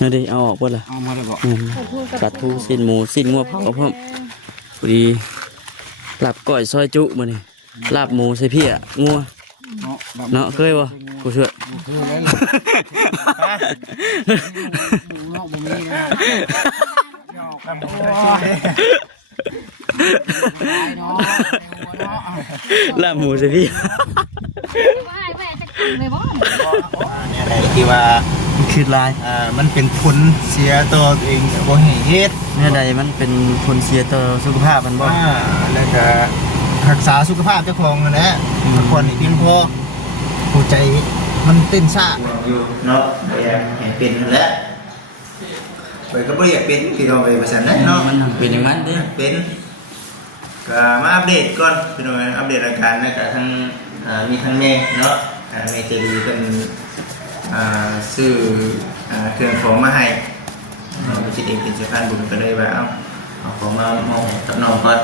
นั่นดิเอาออกเพิ่นล่ะเอามาแล้วบ่ปลาทูสิ้นหมูสิ้นงัวเผาเพิ่มพอดีลาบก้อยซอยจุมื้อนี้ลาบหมูใส่เพี้ยงัวเนาะเคยบ่กูช่วยเคยแล้วเนาะบ่มีนะลาบหมูใส่เพี้ยเนี่ยอะไรที่ว่ามันคือลายมันเป็นผลเสียตัวเองบ่ให้เฮ็ดเนี่ยใดมันเป็นผลเสียต่อสุขภาพมันบ่แล้วก็รักษาสุขภาพเจ้าของนั่นแหละพักผ่อนให้เพียงพอหัวใจมันเต้นช้าอยู่เนาะให้เป็นนั่นแหละไปก็บ่อยากเป็นพี่น้องไปว่าซั่นเนาะมันเป็นอย่างนั้นเด้เป็นก็มาอัปเดตก่อนพี่น้องอัปเดตอาการแล้วก็ทั้งมีทั้งแม่เนาะแม่ใจดีเพิ่นซื้อเครื่องของมาให้ไปคิดเองเป็นสะพานบุญก็เลยว่าเอาของมามอบกับน้องก่อน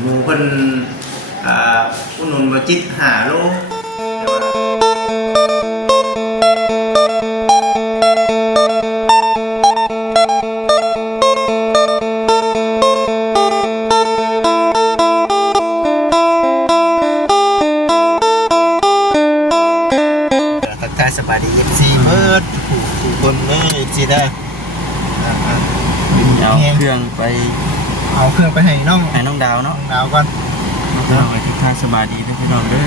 หมู่เพิ่นอุดหนุนบ่จิต5 โลสบายดีFCเมิดผู้คนเลยสิได้เอาเครื่องไปให้น้องดาวเนาะดาวก่อนน้องไปทุกท่านสบายดีนะพี่น้องเด้อ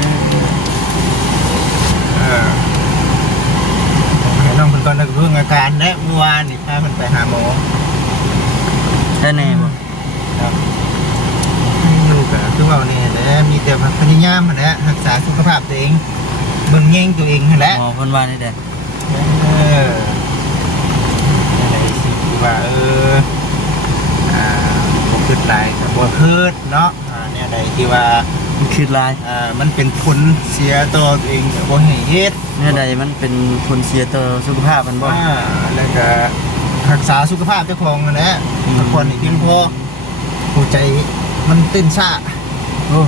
ให้น้องเพิ่นก่อนเรื่องอาการและเมื่อวานนี่พาเพิ่นไปหาหมอได้แน่บ่ครับอยู่ก็คือว่านี่แหละมีแต่พยายามนั่นแหละรักษาสุขภาพตัวเองเบิ่งแย่งตัวเองนั่นแหละหมอเพิ่นว่านี่แหละอะไรสิว่าบ่คิดหลายก็บ่คิดเนาะเนี่ยใดที่ว่ามันคือลายมันเป็นผลเสียตัวเองบ่ให้เฮ็ดเนี่ยใดมันเป็นผลเสียต่อสุขภาพมันบ่แล้วก็รักษาสุขภาพเจ้าของนั่นแหละพักผ่อนให้เพียงพอหัวใจมันเต้นช้าโอ้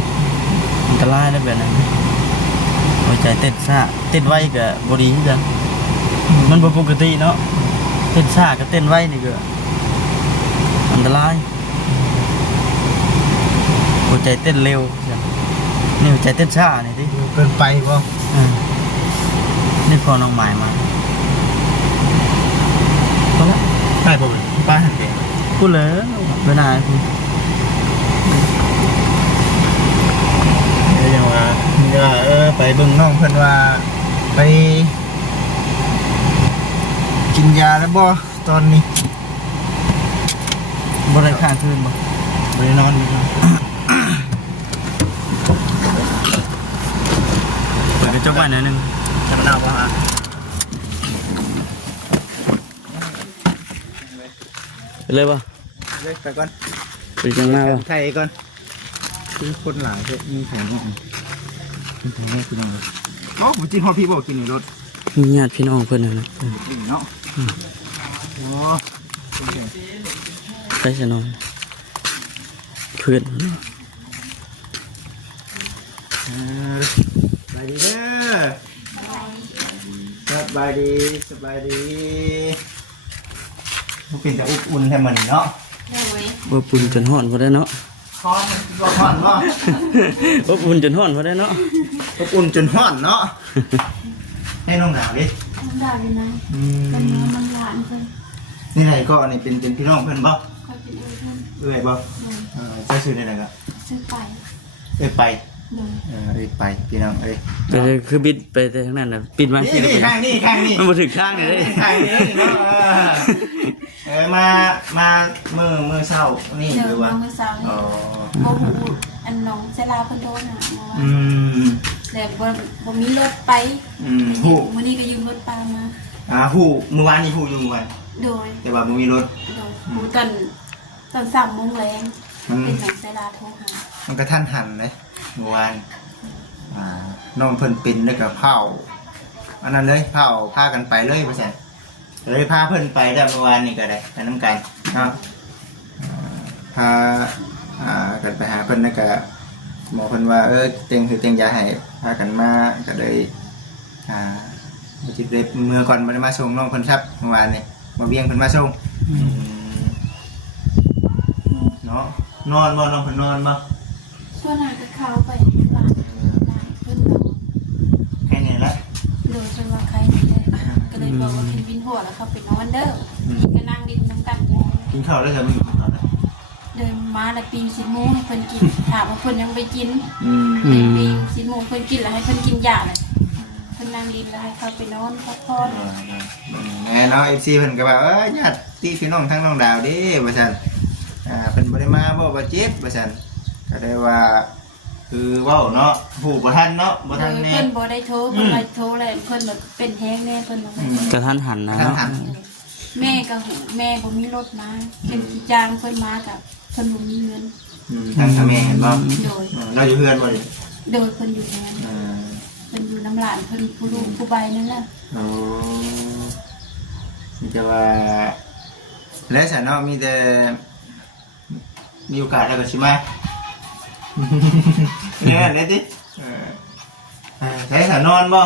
อันตรายนะแบบนั้นหัวใจเต้นช้าเต้นไวก็บ่ดีคือกันมันบ่ปกติเนาะเต้นช้ากับเต้นไวนี่ก็อันตรายหัวใจเต้นเร็วนี่หัวใจเต้นช้านี่ดิเกินไปบ่นี่พอน้องหมายมาก็ละได้บ่บ้านเองพูดเลยไปไหนคุณอย่างว่าไปเบิ่งน้องเพิ่นว่าไปกินยาแล้วบ่ตอนนี้บ่ได้ค้างคืนบ่ได้นอนอยู่เปิดกระจกไว้หน่อยนึงจะมาเอาบ่ฮะไปเลยบ่เลยไปก่อนไปจังหน้าบ่ไทยก่อนคือคนหลายมีแผนนี่ถึงแม่พี่น้องเลยโอ้ผมกินฮอดพี่บอกกินในรถมีญาติพี่น้องเพื่อนนะเนาะโอ้ใช่นอนเพื่อนสบายดีเด้อสบายดีมันเป็นแต่อุ่นแค่มันเนาะบ่ปุ่นจนห่อนพอได้เนาะห่อนเนาะบ่ปุ่นจนห่อนพอได้เนาะอุ่นจนห่อนเนาะให้น้องดาวดิน้องดาวอยู่ไหนเป็นน้องหลานเพิ่นนี่ไหนก็นี่เป็นพี่น้องเพิ่นบ่คอยเป็นเอ้ยบ่ใช้ชื่อได้ไหนครับซื้อไปไปไปพี่น้องคือบิดไปแต่ทางนั้นน่ะปิดมานี่ข้างนี้มันบ่ถึงข้างนี่เด้ข้างนี้เนาะมาเมื่อเช้านี่หรือว่าเมื่อเช้านี่บ่ฮู้อันน้องเซลาเพิ่นโดนน่ะแต่บ่มีรถไปฮู้มื้อนี้ก็ยืมรถปามาฮู้เมื่อวานนี้ฮู้อยู่เมื่อวานโดยแต่ว่าบ่มีรถฮู้ตอน3 โมงแลงเป็นน้องเซลาโทรหามันก็ทันหันเลยเมื่อวานน้องเพิ่นเป็นแล้วก็เผาอันนั้นเลยเผาพากันไปเลยว่าซั่นเลยพาเพิ่นไปแต่เมื่อวานนี่ก็ได้ไปนำกันเนาะพากันไปหาเพิ่นแล้วก็หมอเพิ่นว่าเต็งยาให้พากันมาก็เลย จิตเด็ดเมื่อก่อนบ่ได้มาส่งน้องเพิ่นครับเมื่อวานนี่มาเวียงเพิ่นมาส่งเนาะนอนบ่น้องเพิ่นนอนบ่ ช่วงนั้นก็เข้าไปบ้านเพิ่นบอก แค่นี้ละ โดยเพิ่นว่าใครนี่แหละก็เลยบอกว่าเพิ่นวินหัวแล้วเขาไปนอนเด้อก็นั่งดินน้ำกันอยู่ กินข้าวได้วครับมึงกินข้าวได้ เดินมาแล้วปีนสินหมูให้เพิ่นกินถามว่าเพิ่นยังไปกิน ปีนสินหมูเพิ่นกินแล้วให้เพิ่นกินยาเลยเพิ่นนั่งดินแล้วให้เขาไปนอนพักผ่อน แน่เนาะ FC เพิ่นก็ว่าญาติพี่น้องทั้งน้องดาวเด้ว่าซั่นเพิ่นบ่ได้มาบ่ว่าเจ็บว่าซั่นก็ได้ว่าคือเว้าเนาะผู้บ่ทันเนาะบ่ทันแน่ เพิ่นบ่ได้โทรเพิ่นไปโทรแล้วเพิ่นแบบเป็นแห้งแน่เพิ่นบอกว่า กระทันหันนะ ทัน เนาะ หัน แม่ก็หูแม่บ่มีรถมาเป็นกี่จางเพิ่นมากับเพิ่นบ่มีเงิน ทางแม่เห็นบ่ โดย เราอยู่เฮือนบ่ดิ โดยเพิ่นอยู่นั้นเพิ่นอยู่น้ำหลานเพิ่นผู้ลูกผู้ใบนั่นแหละ โอ้มีแต่ว่าและฉันเนาะมีแต่มีโอกาสแล้วก็สิมาเนี่ยเด้ติใช้ฉันนอนบ่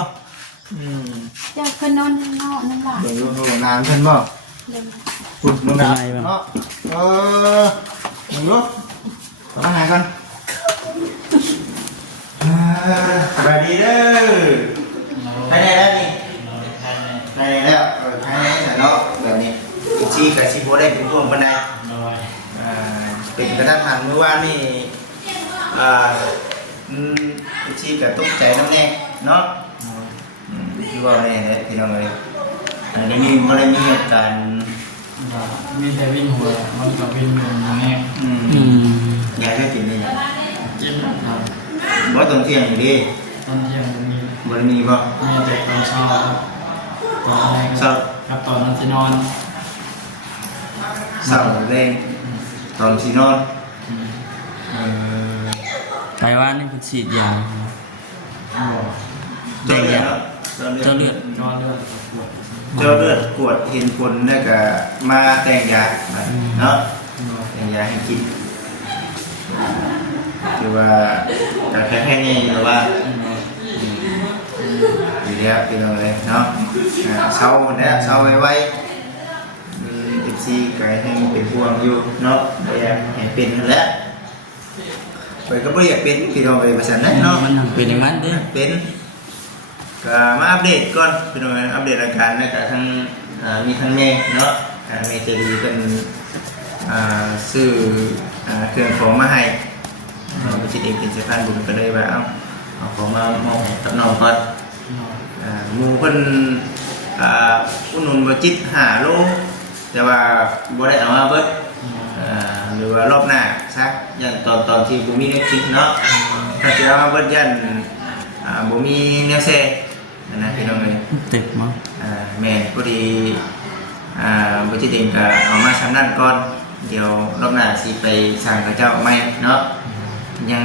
เจ้าเพิ่นนอนข้างนอกน้ำหลาน เดี๋ยวดูนานเพิ่นบ่ เลย ปุดมึงนะเนาะมึงดูมาหากันสวัสดีเด้อไปไหนแล้วนี่ไปไหนแล้วไปไหนแต่เนาะแบบนี้ชีกับชีโบได้เป็นพวงบันไดเป็นกระทันหันเมื่อวานนี่ชีกับตุ๊กใจน้ำแน่เนาะที่ว่าไงเนี่ยพี่น้องเลยอันนี้มีบ่ได้มีอาการ มีแต่วิ่งหัวมันก็วิ่งอยู่แน่ ยายก็กินได้ยัง จิ้มครับ บ่ตอนเที่ยงอยู่ดิ ตอนเที่ยงมี บ่ได้มีบ่ มีแต่ตอนเช้าครับตอนแรกกับตอนนั้นที่นอน เช้าแรงตอนสินอน ไปว่านี่คือฉีดยา เจ้าเลือด เจ้าเลือด จอเลือด เจ้าเลือดกวดเห็นผลแล้วก็มาแต่งยาเนาะแต่งยาให้กินคือว่าแต่แค่นี้หรือว่าอยู่แล้วพี่น้องเลยเนาะเช้าเนี่ยเช้าไว้14ไก่ให้เป็นพวงอยู่เนาะอยากให้เป็นแล้วไปก็บ่อยากเป็นพี่น้องเลยว่าซั่นนะเนาะ มันเป็นอย่างนั้นเด้ เป็นก็มาอัปเดตก่อนพี่น้องอัปเดตอาการนะกับทั้งมีทั้งเมย์เนาะเมย์จะดีเป็นซื้อเครื่องของมาให้ไปจิตเองเป็นเจ้าพันบุญก็เลยว่าเอาของมามอบกับน้องก่อนหมู่เพิ่นอุดหนุนบ่จิต5 โลแต่ว่าบ่ได้เอามาเบิดหรือว่ารอบหน้าซักยันตอนที่บ่มีแนวคิดเนาะถ้าจะเอามาเบิดยันบ่มีแนวแซ่นะพี่น้องเอ้ย เต็มมั้ง แม่พอดีบ่จิตเองก็เอามาสำนั้นก่อนเดี๋ยวรอบหน้าสิไปสั่งกับเจ้าใหม่เนาะยั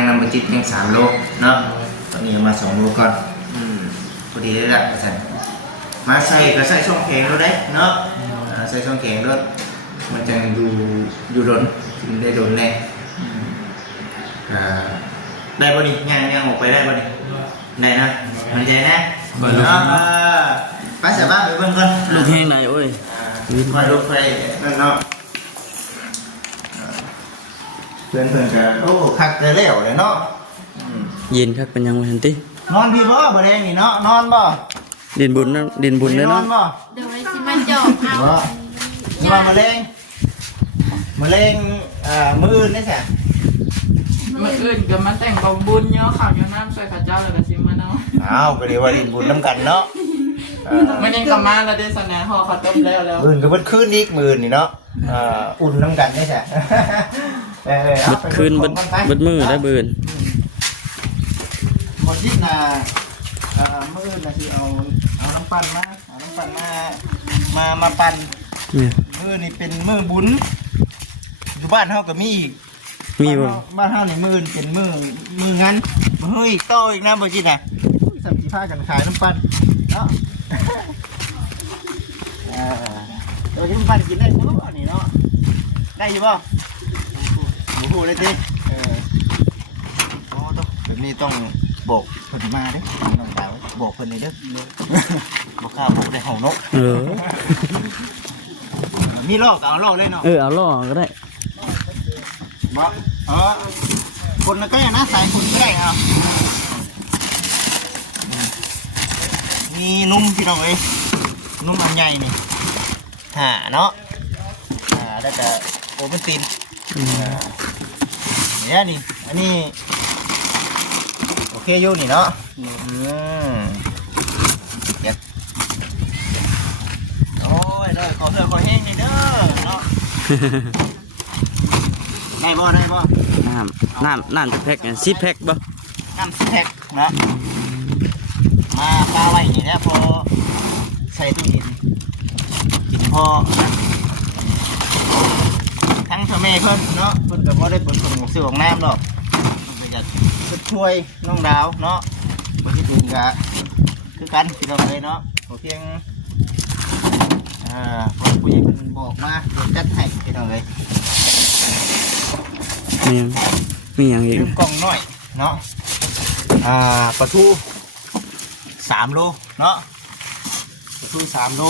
งนำบ่จิตยัง3 โลเนาะตอนนี้เอามา2 โลก่อนพอดีได้ละว่าซั่นมาใส่ก็ใส่ช่องแข็งแล้วได้เนาะใส่ช่องแข็งด้วยมันจะอยู่ดนได้โดนแน่ได้บ่นี่ย่างออกไปได้บ่นี่ได้นะมันใจนะเนาะไปเสียบ้านไปเบิ่งก่อน ลูกแห้งไหนโอ้ย มาลูกไฟนั่นเนาะเพื่อนก็โอ้คักแต่แล้วเลยเนาะ เย็นครับเป็นยังไงทันที นอนพี่บ่บ่แดงนี่เนาะนอนบ่ ดินบุญนะดินบุญเลย นอ เนาะ นบ่ เดี๋ยวไว้สิมาจอบเอา นี่ว่าแมลงมื้ออื่นได้แท้ มื่ออื่นก็มาแต่งกองบุญเนาะข่าวเนาะน้ำใส่ข้าวเจ้าแล้วก็ชิมมาเนาะ อ้าวก็เรียกว่าดินบุญน้ำกันเนาะ ไม่ได้กลับมาแล้วได้สนาห่อข้าวต้มแล้ว มื้ออื่นก็เบิดคืนอีกมื้อนี่เนาะอุ่นน้ำกันได้แท้เบิดคืนเบิดมือได้เบิน หมดทิศน่ะมื้ออื่นน่ะสิเอาน้ำปั่นมาปั่น เนี่ย มื้อนี่เป็นมื้อบุญอยู่บ้านเฮาก็มีอีก มีบ่ บ้านเฮานี่มื้อนี่เป็นมื้องานเฮ้ยต่ออีกนะบ่จิน่ะสัมสิพากันขายน้ำปั่นเนาะตัวที่มันปั่นกินได้บ่อันนี้เนาะได้อยู่บ่หมูหูเลยติโอ้ต้องแบบนี้ต้อง บอกเพิ่นมาเด้อน้องดาวบอกเพิ่นเลยเด้อบ่กล้าบอกได้เฮานก เออ มีลอกเอาลอกเลยเนาะ เอาล่อก็ได้ บ่คนก็ได้นะสายคนก็ได้ครับมีนุ่มพี่น้องเอ้ยนุ่มอันใหญ่นี่เนาะแล้วก็โอเปนตินเนี่ยนี่อันนี้โอเคอยู่นี่เนาะเจ็ดโอ้ยเลยขอเถอะขอแห้งนี่เด้อเนาะได้บ่น้ำจะแพ็ค10แพ็คบ่ น้ำ10แพ็คนะมาปลาไว้นี่นะพอใส่ตู้เย็นกินพอนะทั้งทำเมเพิ่นเนาะเพิ่นก็บ่ได้ผลส่งซื้อของน้ำดอกเพิ่นก็จะช่วยน้องดาวเนาะบ่ที่อื่นก็คือกันพี่น้องเลยเนาะขอเพียงพอผู้ใหญ่เพิ่นบอกมาเดี๋ยวจัดให้พี่น้องเลย มีอย่างอีก กล่องน้อยเนาะปลาทู3 โลเนาะปลาทู3 โล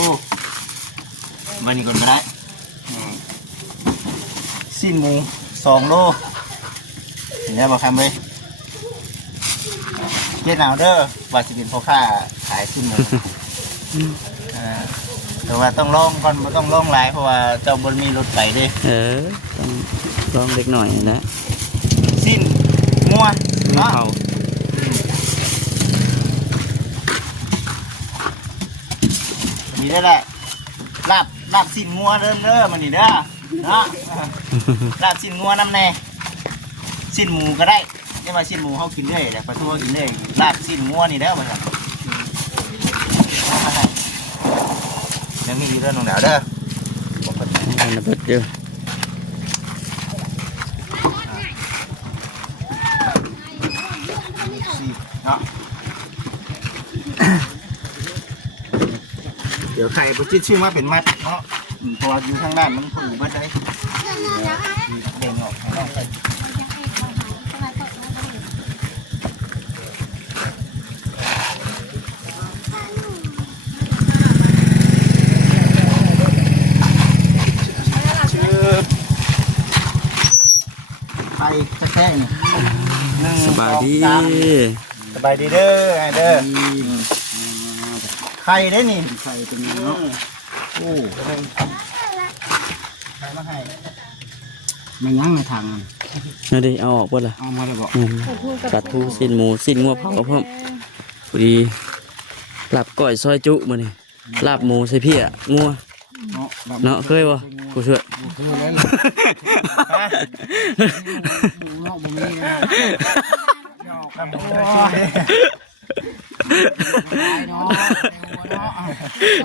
มานี่ก่อนก็ได้สิ้นหมู2 โลเนี่ยบอกคำเลยเจ๊หนาวเด้อว่าจะเป็นพ่อค้าขายสิ้นหมูแต่ว่าต้องลองก่อนไม่ต้องลองหลายเพราะว่าเจ้าบนมีรถไปเด้ต้องลองเล็กหน่อยนะ สิ้นงัวเนาะนี่ได้แหละลาบสิ้นงัวเริ่มเด้อมันนี่เด้อเนาะลาบสิ้นงัวน้ำแน่สิ้นหมูก็ได้นี่มาสิ้นหมูเขากินเลยแต่ปลาทูกินเลยลาบสิ้นงัวนี่เด้อมันยังมีอยู่เรื่องหนาวเด้อมันระเบิดเยอะเนาะเดี๋ยวไข่ปุจิตชื่อมาเป็นมัดเนาะตัวอยู่ข้างด้านมันผูกมัดได้เด้งออกข้างนอกไปไข่จะแค่นี่สบายดีเด้อไอ้เด้อไข่ได้นี่ไข่เป็นเนาะโอ้ไข่มาให้ไม่ยั้งในทางนั่นดิเอาออกหมดละเอามาเลยบอกปลาทูสิ้นหมูสิ้นงัวเผาเพิ่มพอดีลาบก้อยซอยจุมื้อนี้ลาบหมูใส่เพี้ยงัวเนาะเคยบ่กูช่วย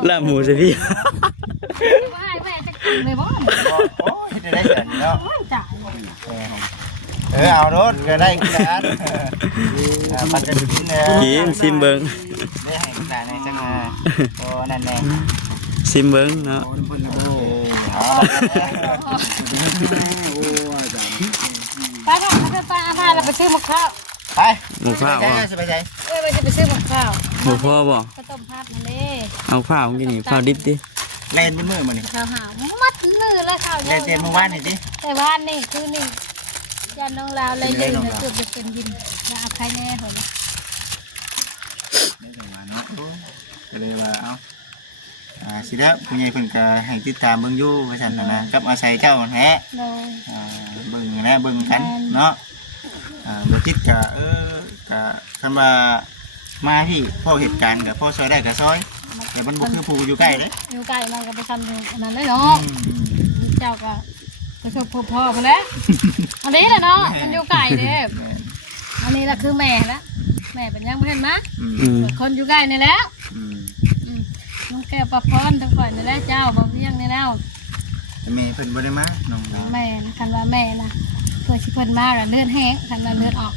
ลาบหมูใช่พี่ได้เงินเนาะเอารถก็ได้กันปัจจุบันกินซิมเบิ้งได้ให้ขนาดไหนจังโอ้นั่นแน่ซิมเบิ้งเนาะไปเถอะไปอาม่าเราไปซื้อหมูข้าวไปหมูข้าวบ่ไปใจไปซื้อหมูข้าวหมูพ่อบ่ข้าวต้มผัดนั่นเด้เอาข้าวกินนี่ข้าวดิบดิเล่นเป็นมือมันนี่ข้าวหามัดมือแล้วข้าวเล่นเต็มเมื่อวานนี่ดิแต่วานนี่คือนี่ยันน้องลาวเลยยืนเกือบจะเป็นยินจะเอาใครแน่เหรอก็เลยว่าเอาสิเด้อผู้ใหญ่เพิ่นก็ให้ติดตามเบิ่งอยู่ว่าซั่นน่ะนะกับอาศัยเจ้าแท้เบิ่งนะเบิ่งกันเนาะบ่ติดก็ก็คันว่ามาที่พ่อเหตุการณ์ก็พ่อซอยได้ก็ซอยแต่มันบ่คือผู้อยู่ใกล้เด้อยู่ใกล้มันก็ไปทำอยู่นั่นเลยเนาะเจ้าก็ไปชมพ่อพุ่นแหละอันนี้แหละเนาะมันอยู่ไกลเด้อันนี้ล่ะคือแม่ละแม่เป็นยังบ่เห็นมั้ยคนอยู่ใกล้นี่แล้วน้องแก้วปะพรทั้งข่อยนี่แหละเจ้าบ่เพียงนี่แล้วแม่เพิ่นบ่ได้มาน้องแม่นะคันว่าแม่นะเพิ่นสิเพิ่นมาแล้วเลือดแห้งคันว่าเลือดออก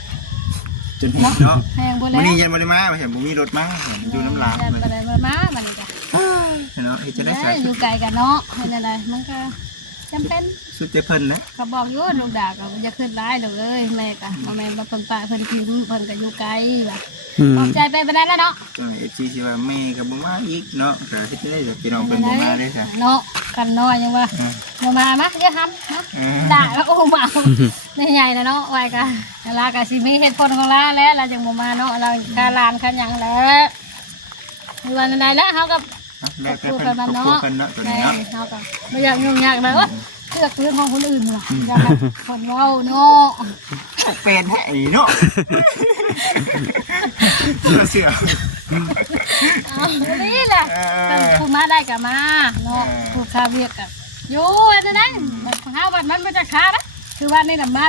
จนเนาะแห้งบ่แล้วมื้อนี้ยันบ่ได้มาเห็นบ่มีรถมาอยู่น้ำลาวยันบ่ได้มาบัดนี้จ้ะเนาะเฮ็ดจะได้อยู่ไกลกันเนาะเฮ็ดอะไรมันก็ จำเป็น สุดจะเพิ่นนะ ก็บอกอยู่ว่าลูกด่าก็จะขึ้นร้ายเลยแม่ก็มาแม่มาเพิ่นป้าเพิ่นกินเพิ่นก็อยู่ไกลว่ะขอบใจไปบ่ได้แล้วเนาะ ก็เอฟซีสิว่าแม่ก็บ่มาอีกเนาะก็เฮ็ดได้เดี๋ยวพี่น้องเพิ่นบ่มาเด้ค่ะ เนาะกันน้อยยังว่าบ่มานะเดี๋ยวทำนะด่าแล้วโอ้มาในใหญ่แล้วเนาะไว้ก็ลาก็สิมีเหตุผลของลาแล้วเราจังบ่มาเนาะเราการลานคันหยังแล้วมีวันใดแล้วเฮาก็ แล้วแต่ พูด เพิ่ กัน นมา ครอบ เนาะ ครัวเพิ่นเนาะตัว แม่ นี้เนาะ เฮาก็บ่อยากยุ่งยากเลยว่าเลือกพื้นของคนอื่นว่ะอยากให้คนเว้าเนาะ เป็นให้เนาะเสือ เอานี่แหละกันพูดมาได้ก็มาเนาะพูดคาเวียกกับอยู่อันนั้นเฮาบัดมันบ่จักคานะคือว่านี่น่ะมา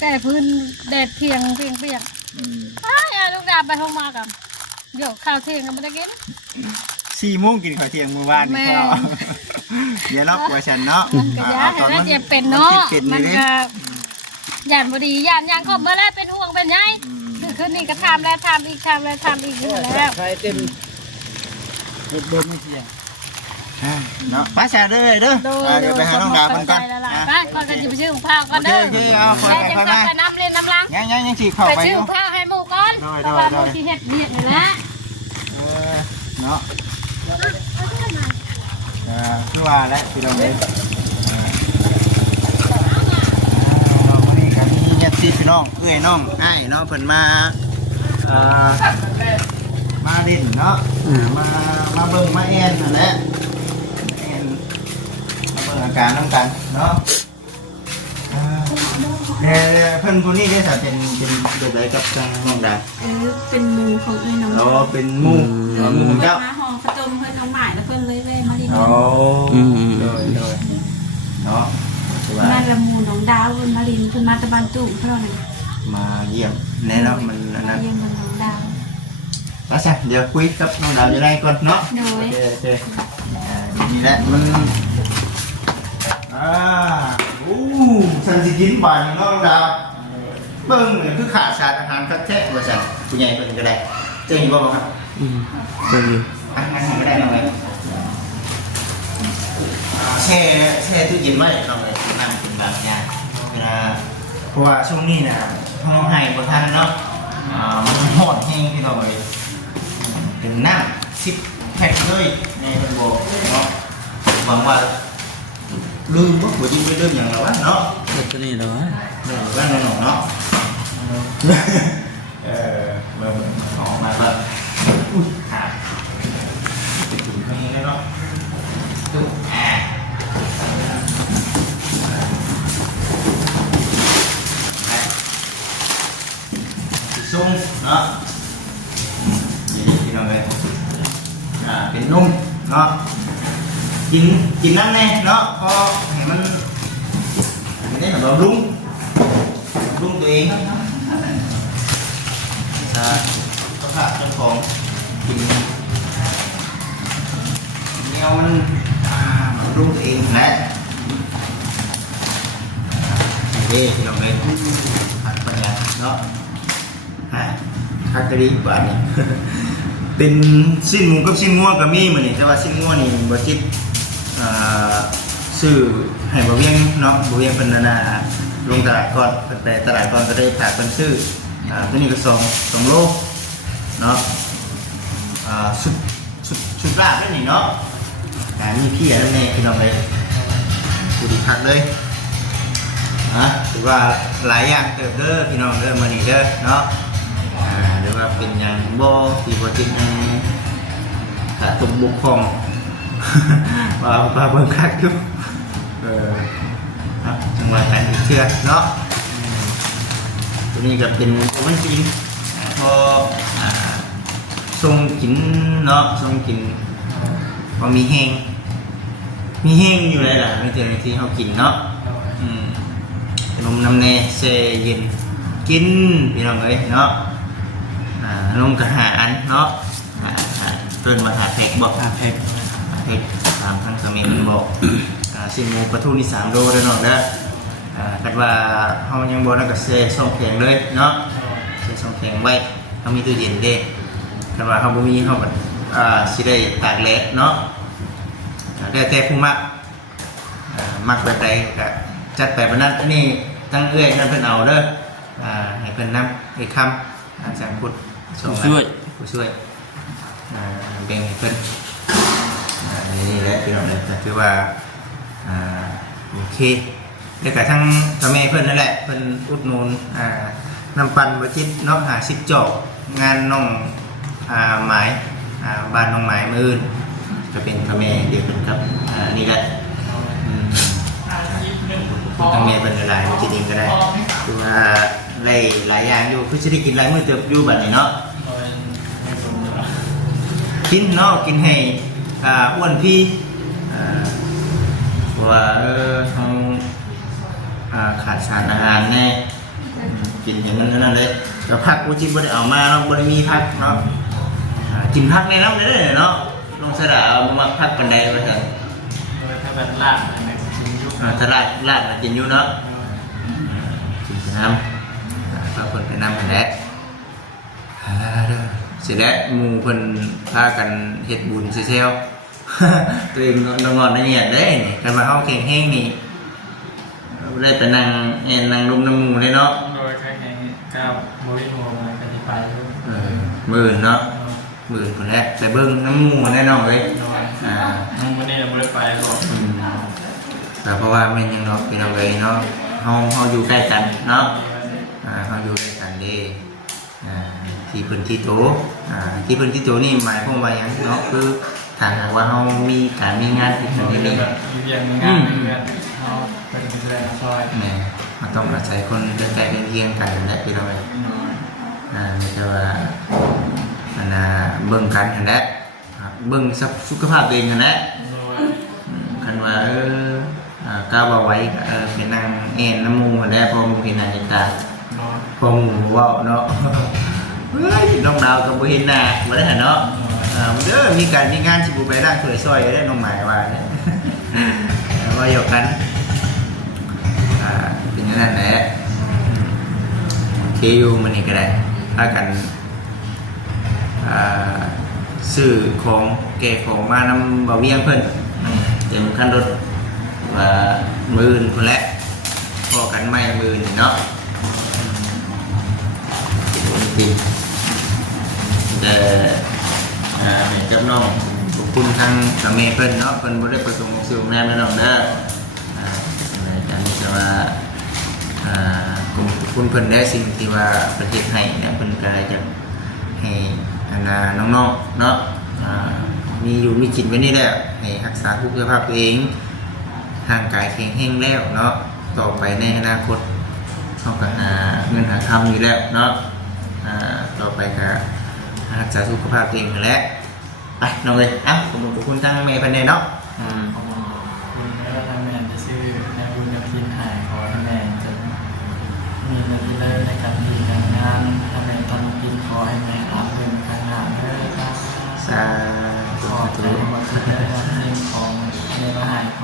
แต่พื้นแดดเที่ยงเปียกอ้ายลูกดาบไปห้องมากับเดี๋ยวข้าวเที่ยงก็บ่ได้กิน 4 โมงกินข้าวเที่ยงมื้อวานนี่พ่อเดี๋ยวเนาะว่าฉันเนาะ มันก็ยาให้มันเจ็บเป็นเนาะมันก็ย่านบ่ดีย่านยังก็มาแล้วเป็นห่วงเป็นใยคือคืนนี้ก็ถามแล้วถามอีกถามแล้วถามอีกอยู่แล้ว ใครเต็มเดินไม่เที่ยง เนาะป้าแชร์เด้อเด้อเดี๋ยวไปหาน้องดาวกันก่อน ไปก่อนกันจะไปซื้อของข้าวก่อนเด้อ โอเคเอาคอย แล้ว ไป จะ ไป ไปน้ำเล่นน้ำล้าง ยังฉีกเข้า ไป ไปอ ซื้อยู่ ของข้าวให้หมูก่อนเพราะว่าหมูที่เฮ็ดเบียดนี่แหละ เนาะคือว่าแล้วพี่น้องเลยวันนี้ก็มีญาติพี่น้องเอื้อยน้องอ้ายเนาะเพิ่นมาเล่นเนาะมาเบิ่งมาแอนนั่นแหละแอนมาเบิ่งอาการน้ำกันเนาะเพิ่นผู้นี้ได้ถ้าเป็นเด็กใดกับทางน้องดา เป็นหมูของอีน้อง อ๋อเป็นหมู่เจ้า มาห้องขจมเพื่อนน้องหมายแล้วเพื่อนเลยมาดิน โอ้โดยเนาะคือว่า นั่นละหมูน้องดาวเพื่อนมาดินเพื่อนมาตะบันตุ่มเพื่อนเลย มาเยี่ยมแน่เนาะมันนั่น มา นะ เยี่ยมน้องดาว แล้วใช่เดี๋ยวคุยกับน้องดาวอยู่ได้ก่อนเนาะ โดย โอเคนี่แหละมันฉันสิกินบ่ายน้องดาวเบิ่งเหมือนคือขาดสารอาหารคักแท้ว่าซั่นผู้ใหญ่เพิ่นก็ได้เจ๊งบ่ครับ เดินอยู่ อันก็ได้หน่อยแช่ตู้เย็นไว้ทำเลยนั่งกินแบบนี้เวลาเพราะว่าช่วงนี้นะห้องไห้บนท่านเนาะมันหอดแห้งพี่น้องเลยเป็นน้ำ10 แพ็คเลยในคนโบเนาะหวังว่าลืมว่าหัวจริงไม่ลืมอย่างไรวะเนาะ รถตัวนี้เหรอวะ ว่าหน่อยเนาะมาออกมาแบบอุ้ยขาดจะถึงตรงนี้เนาะตู้ซุ้มเนาะนี่พี่น้องเลยเป็นนุ่มเนาะกินน้ำแน่เนาะพอเห็นมันไม่ได้แบบรุ่งตัวเองก็ขาดเจ้าของกินเนี้ยมันรุ่งตัวเองแหละเฮ้พี่น้องเลยผัดไปแล้วเนาะคักกะดีกว่านี่ เป็นชิ้นหมูกับชิ้นงัวก็มีเหมือนนี่แต่ว่าชิ้นงัวนี่บ่จิตซื้อให้บ่เวียงเนาะบ่เวียงเป็นนาลงตลาดก่อนไปตลาดก่อนก็ได้ฝากเพิ่นซื้อตัวนี้ก็2โลเนาะชุดลาบด้วยนี่เนาะมีพี่อะไรแน่พี่น้องเลยกูดีพัดเลยถือว่าหลายอย่างเติบเด้อพี่น้องเด้อมื้อนี้เด้อเนาะหรือว่าเป็นอย่างบ่ที่บ่จิตขาดตกบกพร่องว่าเบิ่งคักอยู่จังหวะการอีกเชื่อเนาะตัวนี้ก็เป็นมันกินพอส่งกินเนาะส่งกินพอมีแห้งอยู่เลยล่ะไม่เจอในที่เขากินเนาะนมน้ำเนยเซเย็นกินพี่น้องเอ้ยเนาะนมกระหาอันเนาะเตินมาหาแพ็กบอกหาแพ็กตามทางสมัยมันบอกซิมูปลาทูนี่3 โลเด้อเนาะเด้อคันว่าเฮายังบ่ได้ก็เซส่งแข็งเลยเนาะเซส่งแข็งไว้เฮามีตู้เย็นเด้คันว่าเฮาบ่มีเฮาก็สิได้ตากแลเนาะแต่ผู้มัก มักแบบใดก็จัดไปแบบนั้นอันนี้ตั้งเอื้อยนั่นเพิ่นเอาเด้อให้เพิ่นนำไอ้คำอาจารย์พุทธผู้ช่วยแบ่งให้เพิ่นนี่แหละพี่น้องเลยก็คือว่าโอเคแล้วก็ทั้งพ่อแม่เพิ่นนั่นแหละเพิ่นอุดหนุนนำปันบ่จิตเนาะ50จอกงานน้องหมายบ้านน้องหมายมื้ออื่นก็เป็นพ่อแม่เดียวกันครับนี่แหละทั้งแม่เป็นหลายๆมันจะดีก็ได้คือว่าหลายอย่างอยู่คือจะได้กินหลายมื้อเติบอยู่แบบนี้เนาะกินเนาะกินให้อ้วนพี่ว่าเขาขาดสารอาหารแน่กินอย่างนั้นเลยแต่ผักจริงไม่ได้เอามาเนาะไม่ได้มีผักเนาะกินผักในน้ำได้เลยเนาะลงสระเอามาผักปันใดไปเถอะถ้าแบบลาดถ้าลาดกินอยู่เนาะกินน้ำพาคนไปน้ำกันแล้วเสร็จแล้วหมู่คนพากันเฮ็ดบุญเซลตัวเองนอนในเนี่ยได้นี่กันมาเข้าเข่งแห้งนี่ได้ไปนั่งนั่งลมน้ำมูเลยเนาะโดยใครก้าวบริโภคมาปฏิบัติมื่นเนาะมื่นคนแรกแต่เบิ้งน้ำมูแน่นอนเลยน้ำมูนี่เราไม่ได้ไปหรอกแต่เพราะว่ามันยังเนาะพี่น้องเลยเนาะเขาอยู่ใกล้กันเนาะเขาอยู่ใกล้กันดีที่พื้นที่โตที่พื้นที่โตนี่หมายความว่าอย่างเนาะคือถ้าหากว่าเขามีการมีงานที่ทำได้เลยเขาเป็นแรงซอยเนี่ยมันต้องอาศัยคนใกล้ๆเคียงกันแหละพี่น้องเลยไม่ใช่ว่าเบิ่งกันแหละเบิ่งสุขภาพเองแหละคันว่าก้าวไว้เป็นนางน้ำมูแหละพอมูเห็นหน้าเห็นตาพอมูว่าเนาะเฮ้ยน้องดาวกับบุหินหน้ามาได้เนาะเด้อมีการมีงานชิบูไปร่างถวยซอยได้น้องหมายว่าเนี่ยว่าอยู่กันเป็นอย่างนั้นแหละเคยูมันนี่ก็ได้ถ้ากันซื้อของแก่ของมานำบ่เวียงเพิ่นเต็มขั้นรถว่ามื่นคนละพอกันไม่มื่นเนาะจริงแต่แม่กับน้องขอบคุณทางสามีเพิ่นเนาะเพิ่นบ่ได้ประสงค์สูงแน่แน่นอนเด้อการที่ว่าขอบคุณเพิ่นได้สิ่งที่ว่าประเทศให้เนี่ยเพิ่นก็จะให้น้องๆเนาะมีอยู่มีกินไว้นี่แหละให้รักษาสุขภาพตัวเองร่างกายแข็งแรงแล้วเนาะต่อไปในอนาคตเขาก็หาเงินหาทำอยู่แล้วเนาะต่อไปก็รักษาสุขภาพตัวเองแหละไปน้องเลยขอบคุณทั้งแม่พันเนเนาะขอบคุณแล้วทางแม่จะซื้อในบุญกับทีมหายขอให้แม่จะมีหน้าที่เลยในการดีการงานทางแม่ทำกินขอให้แม่รับเงินการงานด้วยครับขอใจมาคิดได้ทำเรื่องของในมหาข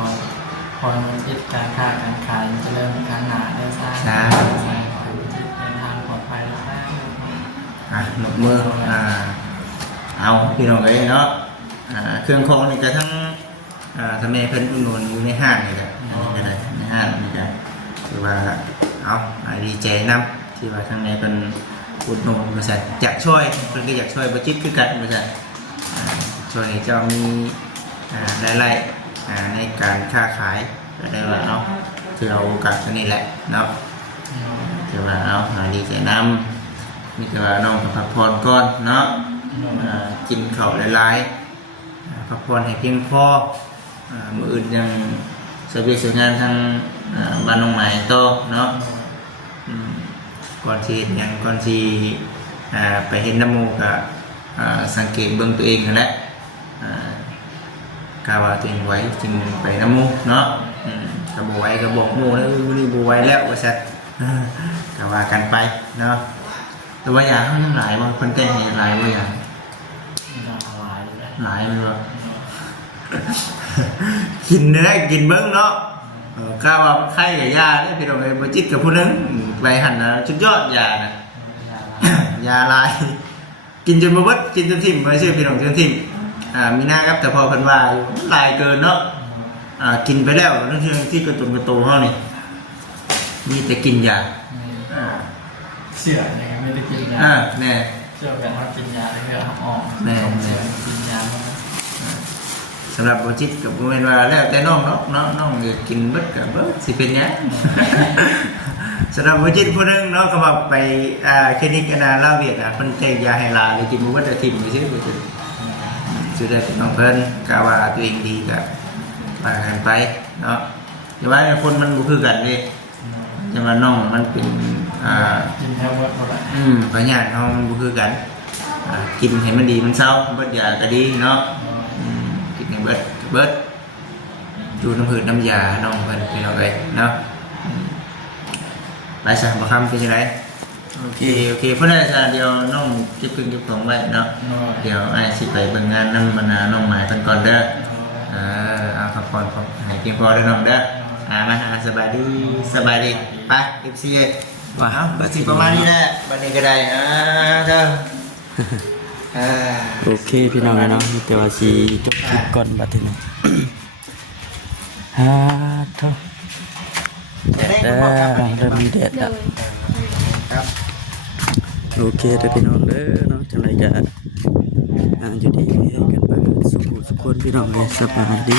อมาคิดการค้าการขายจะเริ่มการหนาได้สร้างในทางปลอดภัยแล้วหนกมือเอาพี่น้องเลยเนาะเครื่องของนี่ก็ทั้งทำไมเพิ่นอุดหนุนอยู่ในห้างนี่แหละในห้างนี่ก็คือว่าเอาดีใจนำที่ว่าทั้งในเป็นอุดหนุนบริษัทอยากช่วยเพิ่นก็อยากช่วยบริจิตคือกันบริษัทช่วยเจ้ามีรายในการค้าขายก็ได้ว่าเอาคือเอาโอกาสนี้แหละเนาะคือว่าเอาดีใจนำมีแต่ว่าน้องพักผ่อนก่อนเนาะกินข้าวหลายๆพักผ่อนให้เพียงพอมื้ออื่นยังสบายสวยงานทางบ้านน้องใหม่โตเนาะก่อนที่ยังก่อนที่ไปเห็นน้ำมูกสังเกตเบื้องตัวเองนั่นแหละกาวาตัวเองไว้จึงไปน้ำมูเนาะกระบอกไว้กระบอกมูแล้ววันนี้บัวไว้แล้วว่าสัตว์กาวากันไปเนาะแต่ว่าอย่างข้างหลายบางคนแต่งให้หลายว่าอย่างหลายมันว่ากินได้กินเบิ้งเนาะกาวาไข่กับยาเนี่ยพี่น้องเอ้ยมาจิตกับผู้นึงไปหันนะชุดยอดยานะยาลายกินจนมาเบิดกินจนทิ่มไม่ใช่พี่น้องจนทิ่มมีหน้าครับแต่พอพันว่าลายเกินเนาะ กินไปแล้วเรื่องที่กระตุนกระโตเฮานี่มีแต่กินยา เชื่อเนี่ยไม่ได้กินยา แน่ เชื่อแบบว่ากินยาแล้วก็ทำออก แน่ กินยา สำหรับบ่จิตก็บ่แม่นว่าแล้วแต่น้องเนาะน้องอยากกินเบิดก็เบิดสิเป็นหยัง สำหรับบ่จิตผู้หนึงเนาะก็ว่าไปคลินิกนาลาเวียดเพิ่นแจกยาให้หลานเลยกินบ่เบิดอาทิตย์นี่ซื่อบ่จิตสุดได้เป็นน้องเพิ่นกะว่าตัวเองดีก็ว่ากันไปเนาะแต่ว่าคนมันบ่คือกันเด้แต่ว่าน้องมันเป็นกินแทบหมดเลย พยาธิเฮามันบ่คือกันกินให้มันดีมันเศร้าเบิดยาก็ดีเนาะกินให้เบิดดูน้ำผืดน้ำยาน้องเพิ่นเป็นเอาไว้เนาะไปซะบ่คำเป็นจังไดโอเคเพิ่นได้ซะเดี๋ยวน้องเก็บเครื่องเก็บของไว้เนาะเดี๋ยวอ้ายสิไปเบิ่งงานนำบรรณาน้องหมายเพิ่นก่อนเด้อเอาพักผ่อนให้เพียงพอเด้อน้องเด้อมาสบายดีไป FC ว่าก็สิประมาณนี้แหละบัดนี้ก็ได้เด้อ โอเคพี่น้องเนาะมีแต่ว่าสิจบคลิปก่อนบัดนี้ โธ่เริ่มมีแดด เล แล้ว ย ครับ โอเคเด้อพี่น้องเด้อเนาะจังไดก็อยู่ดีมีให้กันเบิ่งสุขสุขคนพี่น้องเลยสบายดี